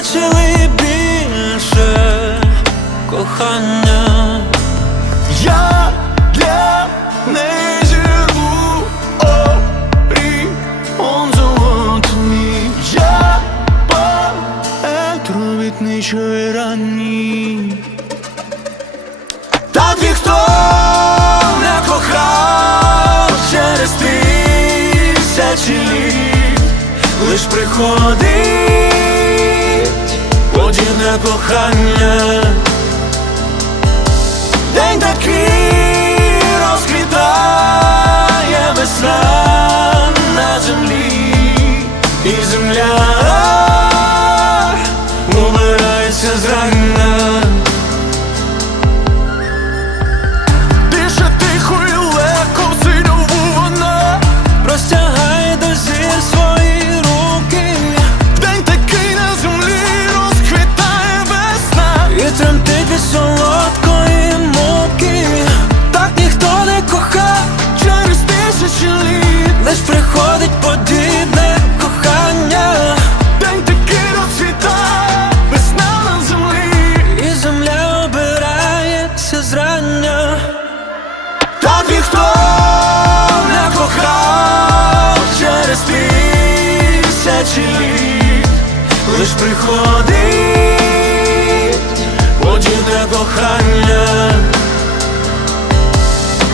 Бачили більше кохання? Я для неї живу, он золото я поет робітничої ранні. Так ніхто не кохав через тисячі літ, лиш приходить подібне кохання. День такий розквітає весна на землі, і земля умирається зрання. Лиш приходить подібне кохання.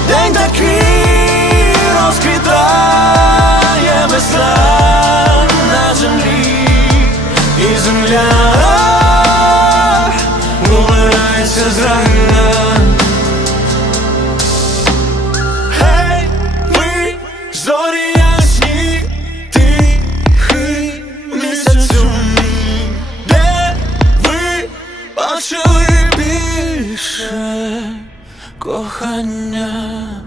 День такий розквітає весна на землі, і земля умирається зрання. Зорі бачили більше кохання.